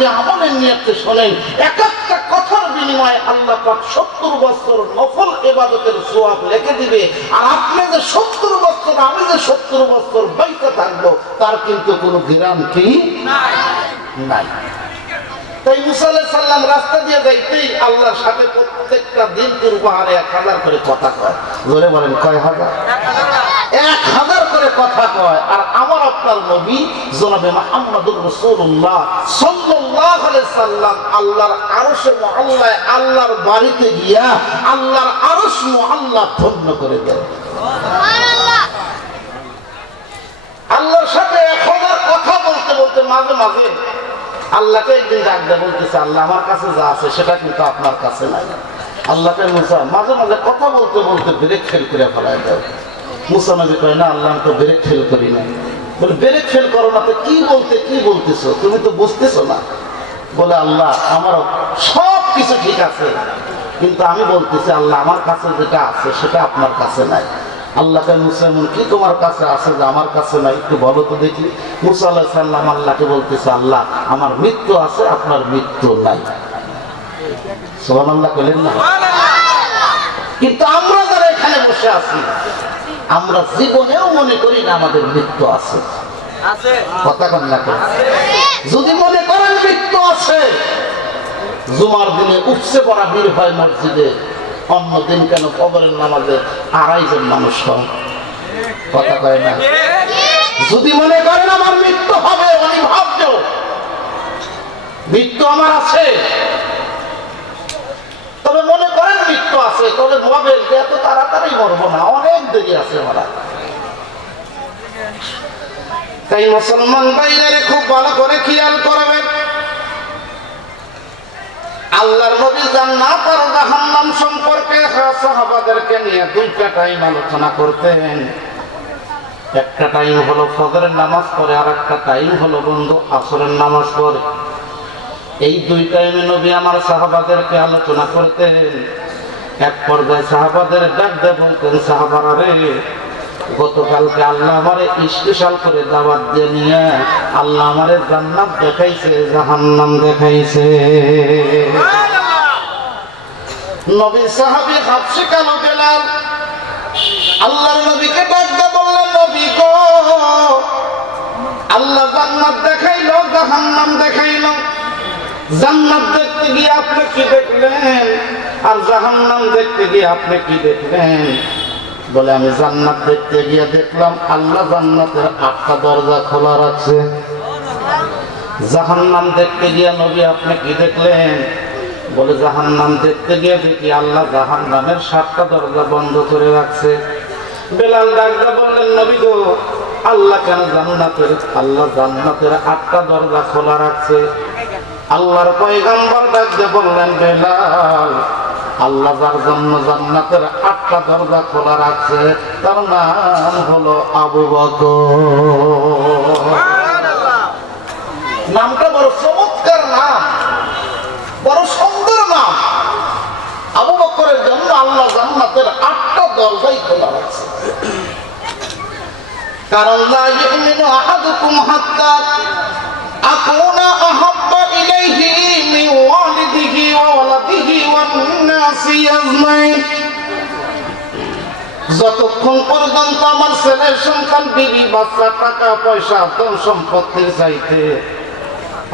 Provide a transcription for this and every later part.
যদি আমলের নিয়তে শোনেন, এক একটা কথার বিনিময়ে আল্লাহ পাক 70 বছর নফল ইবাদতের সওয়াব লিখে দিবে। আর আপনি যে 70 বছর, আমি যে 70 বছর বাইতে থাকবো, তার কিন্তু কোনো গ্যারান্টি নাই। তাই মুসা আলাইহিস সালাম রাস্তা দিয়ে যাইতেই আল্লাহর সাথে প্রত্যেকটা দিন পূর্বাহারে 1000 করে কথা কয়। জোরে বলেন কয় হাজার? 1000 করে কথা কয়। আর আমার আপনার নবী জনাবে মুহাম্মদুর রাসূলুল্লাহ সাল্লাল্লাহু আলাইহি সাল্লাম আল্লাহর আরশে মুআল্লায়, আল্লাহর বাড়িতে গিয়া আল্লাহর আরশ মুআল্লা ধন্য করে দেন। সুবহানাল্লাহ। আল্লাহর সাথে 1000 কথা বলতে বলতে মাঝে মাঝে আল্লাহকে একদিন ডাক দিয়ে বলতেছে, আল্লাহ আমার কাছে যা আছে সেটা কিন্তু আপনার কাছে নাই। আল্লাহকে মুসা মাঝে মাঝে কথা বলতে বলতে ব্রেক ফেল করে ফেলায় দেয়। মুসা নবী কয়, না আল্লাহ আমি তো ব্রেক ফেল করি না। বলে ব্রেক ফেল করো না তো কি বলতেছো, তুমি তো বুঝতেছো না। বলে আল্লাহ আমারও সব কিছু ঠিক আছে, কিন্তু আমি বলতেছি আল্লাহ আমার কাছে যেটা আছে সেটা আপনার কাছে নাই। আল্লাহকে মুসা এমন কি তোমার কাছে আছে যে আমার কাছে নাই, একটু বলো তো দেখি। মুসা আলাইহিস সালাম আল্লাহকে বলতেছে, আল্লাহ আমার মৃত্যু আছে, আপনার মৃত্যু নাই। সুবহানাল্লাহ বলেন না? কিন্তু আমরা যারা এখানে বসে আছি, আমরা জীবনেও মনে করি না আমাদের মৃত্যু আছে। কথা কন না কেন? যদি মনে করেন মৃত্যু আছে, জুমার দিনে উপসে পড়া বীর হয় মসজিদে, অন্যদিন কেন কবরের নামাজে 2.5 জন মানুষ হয়? কথা কয় না? যদি মনে করেন আমার মৃত্যু হবে, অনিবার্য মৃত্যু আমার আছে, তবে মনে করেন মৃত্যু আছে, তবে ভাবেন যে এত তাড়াতাড়ি মরবো না, অনেক দেরি আছে মারা। তাই মুসলমান ভাইরা খুব ভালো করে খেয়াল করবেন, আল্লাহর নবী জান্নাত আর জাহান্নাম সম্পর্কে সাহাবাদেরকে নিয়ে 2টা টাইম আলোচনা করতেন। একটা টাইম হলো ফজরের নামাজ পড়ে, আর একটা টাইম হলো বন্ধু আসরের নামাজ পড়ে। এই 2 টাইমে নবী আমার সাহাবাদেরকে আলোচনা করতেন। এক পর্যায়ে সাহাবাদের ডাক দিয়ে বলতেন, সাহাবারা রে, গতকালকে আল্লাহ আমারে স্পেশাল করে দাওয়াত দিয়ে নিয়ে আল্লাহ আমারে জান্নাত দেখাইছে, জাহান্নাম দেখাইছে। নবী সাহাবী হাফসে কালো বেলাল আল্লাহর নবীকে ডাক দিয়ে বললেন, নবী গো, আল্লাহ জান্নাত দেখাইলো, জাহান্নাম দেখাইলো। জান্নাত দেখতে গিয়ে আপনি কি দেখলেন, আর জাহান্নাম দেখতে গিয়ে আপনি কি দেখলেন? বলে আমি জান্নাত দেখতে গিয়ে দেখলাম আল্লাহ জান্নাতের 8টা দরজা খোলা রাখছে। জাহান্নাম দেখতে গিয়ে নবী আপনি কি দেখলেন? বলে জাহান্নাম দেখতে গিয়ে দেখি আল্লাহ জাহান্নামের 7টা দরজা বন্ধ করে রাখছে। বেলাল ডাকতে বললেন, নবী গো, আল্লাহ কেন আল্লাহ জান্নাতের 8টা দরজা খোলা রাখছে? আল্লাহর পয়গম্বর ডাকতে বললেন, বেলাল, আল্লাহ যার জন্য জান্নাতের 8টা দরজা খোলা রাখছে তার নাম হলো আবু বকর। নামটা বড় চমৎকার নাম, বড় সুন্দর নাম। আবু বকরের জন্য আল্লাহ জান্নাতের 8টা দরজাই খোলা রাখছে। কারণ লা ইউমিনু আহাদুকুম হাত্তা আকুনা আহাব্বা ইলাইহি মিন ওয়ালিদিহি ওয়া ওয়ালাদিহি ওয়ান নাসি আজমাইন। যতক্ষণ পর্যন্ত আমার ছেলের সন্তান, বিবি বাচ্চা, টাকা পয়সা, ধন সম্পত্তির চাইতে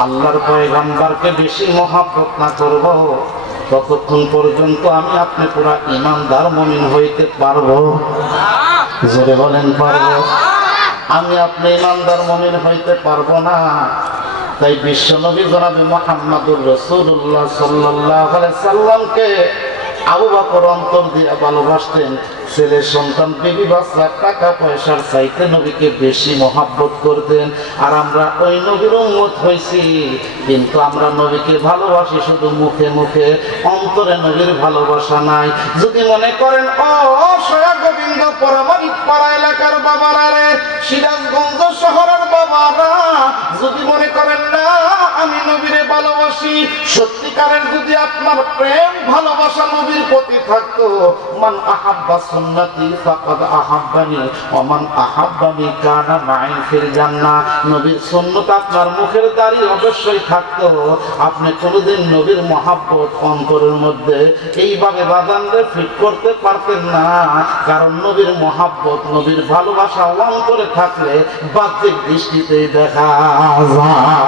আল্লাহর পয়গম্বরকে বেশি মহব্বত না করব, ততক্ষণ পর্যন্ত আমি আপনি পুরা ঈমানদার মুমিন হইতে পারবো? জোরে বলেন পারবো? আমি আপনি ঈমানদার মুমিন হইতে পারবো না। তাই বিশ্বনবী জনাবে মুহাম্মদুর রাসূলুল্লাহ সাল্লাল্লাহু আলাইহি সাল্লামকে আবু বকর অন্তর দিয়ে ভালোবাসতেন। ছেলে সন্তান, বিবি বাচ্চা, টাকা পয়সার চাইতে নবীকে বেশি মহব্বত করতেন। আর আমরা ওই নবীর উম্মত হইছি, কিন্তু আমরা নবীকে ভালোবাসি শুধু মুখে মুখে, অন্তরে নবীর ভালোবাসা নাই। যদি মনে করেন ও সয়া গোবিন্দ পরামানিক পাড়া এলাকার বাবারা রে, সিরাজগঞ্জ শহরের বাবারা, যদি মনে করেন না আমি নবীরে ভালোবাসি, ভালোবাসি। সত্যিকারের যদি আপনার প্রেম ভালোবাসা নবীর প্রতি থাকতো, মান আহাব্বা সুন্নতি ফাকাদ আহাব্বানি ওয়া মান আহাব্বানি কানা মাই ফিল জান্নাহ। নবীর সুন্নাত আপনার মুখের দাড়ি অবশ্যই থাকতো, আপনি কোনোদিন নবীর মহব্বত অন্তরের মধ্যে এইভাবে বাদানরে ফিট করতে পারতেন না। কারণ নবীর মহব্বত, নবীর ভালোবাসা অন্তরে থাকলে বাহ্যিক দৃষ্টিতেই দেখা যায়।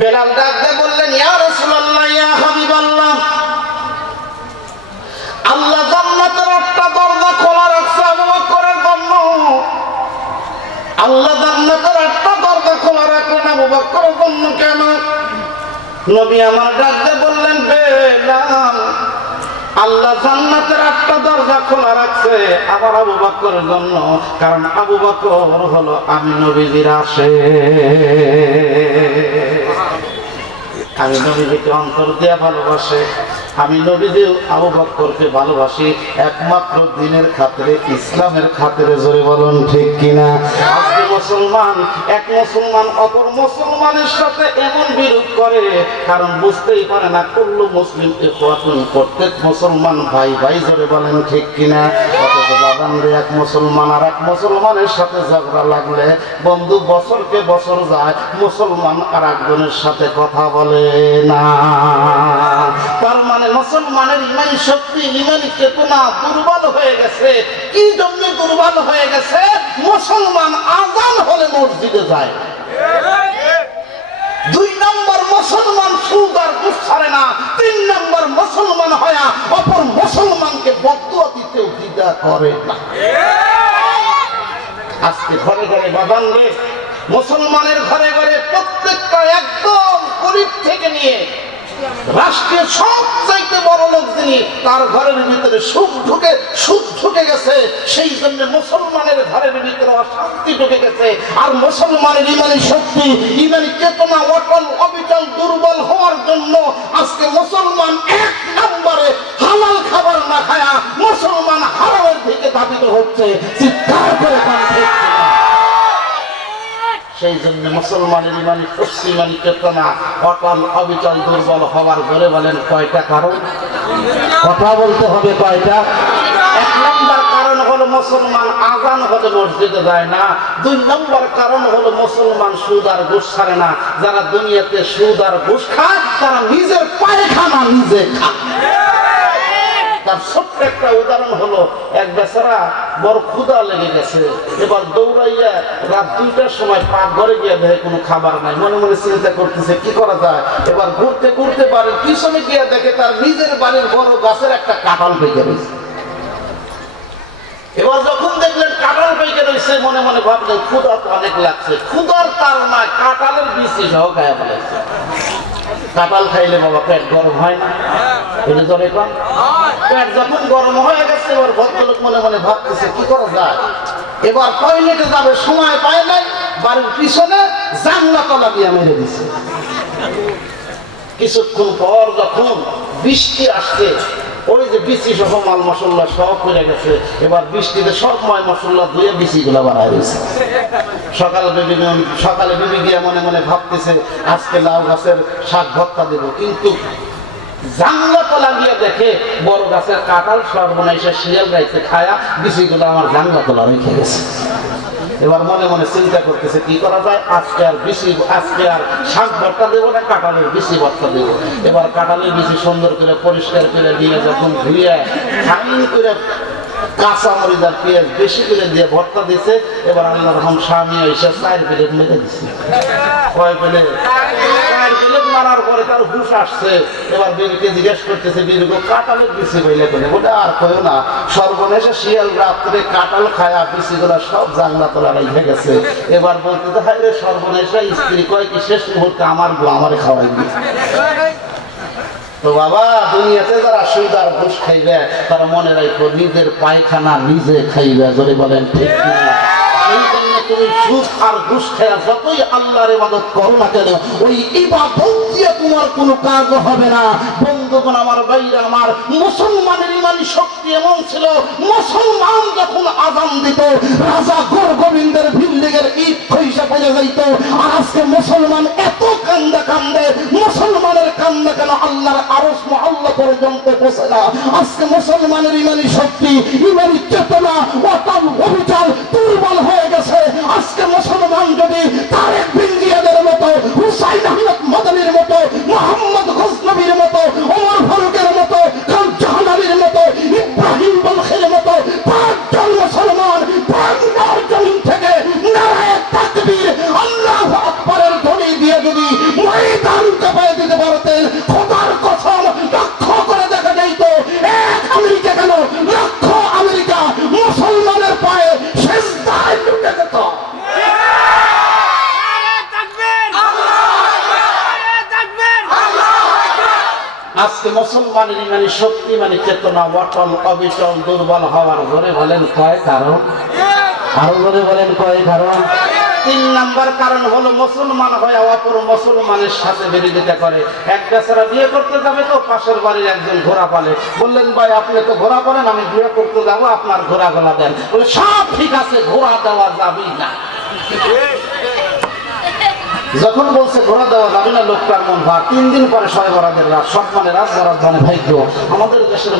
বেলাল ডাক দিয়ে বললেন, ইয়া রাসূলুল্লাহ, ইয়া হাবিবাল্লাহ, আল্লাহ জান্নাতের একটা দরজা খোলা রাখছে আবু বকরের জন্য। আল্লাহ জান্নাতের একটা দরজা খোলা রাখলেন আবু বকরের জন্য কেন? নবী আমার ডাক দিয়ে বললেন, বেলাল, আল্লাহ জান্নাতের একটা দরজা খোলা রাখছে আবার আবু বকরের জন্য। কারণ আবু বকর হলো আমি নবীজির আশিক। আমি নবীজিকে অন্তর দিয়া ভালোবাসে, আমি নবীজিও আবু বকরকে ভালোবাসি একমাত্র দ্বীনের খাতিরে, ইসলামের খাতিরে। জোরে বলুন ঠিক কিনা? আজকে মুসলমান এক মুসলমান অপর মুসলমানের সাথে এমন বিরোধ করে, কারণ বুঝতেই পারে না কুল্লু মুসলিম ইখওয়াতুন, প্রত্যেক মুসলমান ভাই ভাই। জোরে বলেন ঠিক কিনা? অথচ বাদান রে, এক মুসলমান আর এক মুসলমানের সাথে ঝগড়া লাগলে বন্ধু বছরকে বছর যায়, মুসলমান আর একজনের সাথে কথা বলে না। তার মানে মুসলমানের ইমানি শক্তি, ইমানি চেতনা দুর্বল হয়ে গেছে। কি জন্য দুর্বল হয়ে গেছে? মুসলমান আযান হলে মসজিদে যায়। 2 নম্বর মুসলমান সুদ আর ঘুষ ছাড়ে না। 3 নম্বর মুসলমান হয়া অপর মুসলমানকে বদদুয়া দিতেও দ্বিধা করে না। আজকে ঘরে ঘরে বাদান রে, মুসলমানের ঘরে ঘরে প্রত্যেকটা একদম গরিব থেকে নিয়ে রাষ্ট্রের সবচাইতে বড় লোক যিনি, তার ঘরের ভিতরে সুখ ঢুকে, সুখ ঢুকে গেছে। সেই জন্য মুসলমানের ঘরের ভিতরে অশান্তি ঢুকে গেছে। আর মুসলমানের ইমানি শক্তি, ইমানি চেতনা অটল অবিচল দুর্বল হওয়ার জন্য আজকে মুসলমান 1 নম্বরে হালাল খাবার না খায়া মুসলমান হারামের দিকে ধাবিত হচ্ছে। চিৎকার করে সেই জন্য মুসলমানের ইমানি শক্তি, ইমানি চেতনা অটল অবিচল দুর্বল হওয়ার জোরে বলেন কয়টা কারণ? কথা বলতে হবে কয়টা? 1 নম্বর কারণ হলো মুসলমান আযান হলে মসজিদে যায় না। 2 নম্বর কারণ হলো মুসলমান সুদ আর ঘুষ ছাড়ে না। যারা দুনিয়াতে সুদ আর ঘুষ খায় তারা নিজের পায়খানা নিজে খায়। তার ছোট্ট একটা উদাহরণ হলো, এক বেচারা বড় ক্ষুধা লেগে গেছে, এবার দৌড়াইয়া রাত 2টার সময় পাকঘরে গিয়ে দেখে কোনো খাবার নাই। মনে মনে চিন্তা করতেছে কি করা যায়। এবার ঘুরতে ঘুরতে বাড়ির পিছনে গিয়ে দেখে তার নিজের বাড়ির বড় গাছের একটা কাঁঠাল পেকে রয়েছে। এবার যখন দেখলেন কাঁঠাল পেকে রয়েছে, মনে মনে ভাবলেন ক্ষুধা তো অনেক লাগছে। ক্ষুধার তার না, কাঁঠালের বিচি সহ খায়া ফেলেছে। কাঁঠাল খাইলে বাবা পেট গরম হয় না? এটা ধরে কম পেট যখন গরম হয়ে গেছে, এবার ভদ্রলোক মনে মনে ভাবতেছে কি করা যায়। এবার টয়লেটে যাবে, সময় পায় নাই, বাড়ির পিছনে জানলা তলা দিয়ে মেরে দিছে। কিছুক্ষণ পর যখন বৃষ্টি আসছে, ওই যে বিচি সহ মাল মশলা সব পড়ে গেছে। এবার বৃষ্টিতে সব ময় মশলা ধুয়ে বিচিগুলো বানায় দিয়েছে। সকালে বিবি গিয়ে মনে মনে ভাবতেছে আজকে লাউ গাছের শাক ভর্তা দেব, কিন্তু জানলা তলা গিয়ে দেখে বড় গাছের কাঁঠাল সর্বনাশে শিয়াল গাইছে খায়া বিচিগুলো আমার জানলা তলা রেখে গেছে। এবার মনে মনে চিন্তা করতেছে কি করা যায়। আজকে আর শাক ভর্তা দেবো না, কাঁঠালের বিচি ভর্তা দেবো। এবার কাঁঠালের বিচি সুন্দর করে পরিষ্কার করে দিয়ে যখন ধুয়ে ফাইন করে কাঁচা মরিচ আর পেঁয়াজ বেশি করে দিয়ে ভর্তা দিছে। এবার আল্লাহ রহম স্বামী এসে 4 প্লেট মেরে দিচ্ছে। কয় প্লেট? 4 প্লেট মারার পরে তার হুশ আসছে। এবার বিবিকে জিজ্ঞেস করতেছে, বিবি কাঁঠালের বিচি বইলে বলে বলে আর কয়ও না, সর্বনেশে শিয়াল রাত্রে কাঁঠাল খায়া বিচিগুলা সব জানলা তোলা রেখে গেছে। এবার বলতে তো হায় রে সর্বনেশে, স্ত্রী কয় কি শেষ মুহূর্তে আমার গো আমারে খাওয়াই দিয়ে। তো বাবা, দুনিয়াতে যারা সুদ আর ঘুষ খাইবে তারা মনে রাখো নিজের পায়খানা নিজে খাইবে। জোরে বলেন ঠিক কিনা? এই জন্য তুমি সুদ আর ঘুষ খায়া যতই আল্লাহর ইবাদত করো না কেন, ওই ইবাদত দিয়ে তোমার কোনো কাজ হবে না। বন্ধুগণ আমার, ভাইরা আমার, মুসলমানের ইমানি শক্তি এমন ছিল, মুসলমান যখন আযান দিত রাজা গোবিন্দের বিল্ডিংয়ের ইট খইসা পড়ে যাইতো। আর আজকে মুসলমান এত কান্দে কান্দে, মুসলমানের কান্দা কেন আল্লাহর আরশ মহল্লা পর্যন্ত পৌঁছে না। আজকে মুসলমানের ইমানি শক্তি, ইমানি চেতনা, অটল অবিচল দুর্বল হয়ে গেছে। আজকে মুসলমান যদি তারেক বিন জিয়াদের মতো, হুসাইন আহমদ মাদানির মতো, মোহাম্মদ গজনবীর মতো, ওমর ফারুকের মতো, খান জাহান আলীর মতো, ইব্রাহিম বলখের মতো পাঁচজন মুসলমান বাংলার জমিন থেকে নারায়ে তাকবীর আল্লাহু আকবারের ধ্বনি দিয়ে যদি ময়দান কাঁপায় দিতে পারতেন, খোদার কসম লক্ষ্য করে দেখা যাইত এক আমেরিকা কেন লক্ষ আমেরিকা মুসলমানের পায়ে সেজদায় লুটে যেত। আজকে মুসলমানের ইমানি শক্তি, মানে চেতনা অটল অবিচল দুর্বল হওয়ার ধরে বলেন কয় কারণ? আরো ধরে বলেন কয় কারণ? 3 নাম্বার কারণ হলো মুসলমান হয়ে অপর মুসলমানের সাথে বিরোধিতা করে। এক বেচারা বিয়ে করতে যাবে তো পাশের বাড়ির একজন ঘোড়া পালে, বললেন ভাই আপনি তো ঘোড়া পালেন, আমি বিয়ে করতে যাবো, আপনার ঘোড়া গলা দেন। বলে সব ঠিক আছে, ঘোড়া দেওয়া যাবেই না। যখন বলছে ঘোড়া দেওয়া যাবে না, লোকটার মন ভার। 3 দিন পরে 6 বরাদের রাত, সম্মানের রাত, বরাদ মানে ভাগ্য। আমাদের দেশের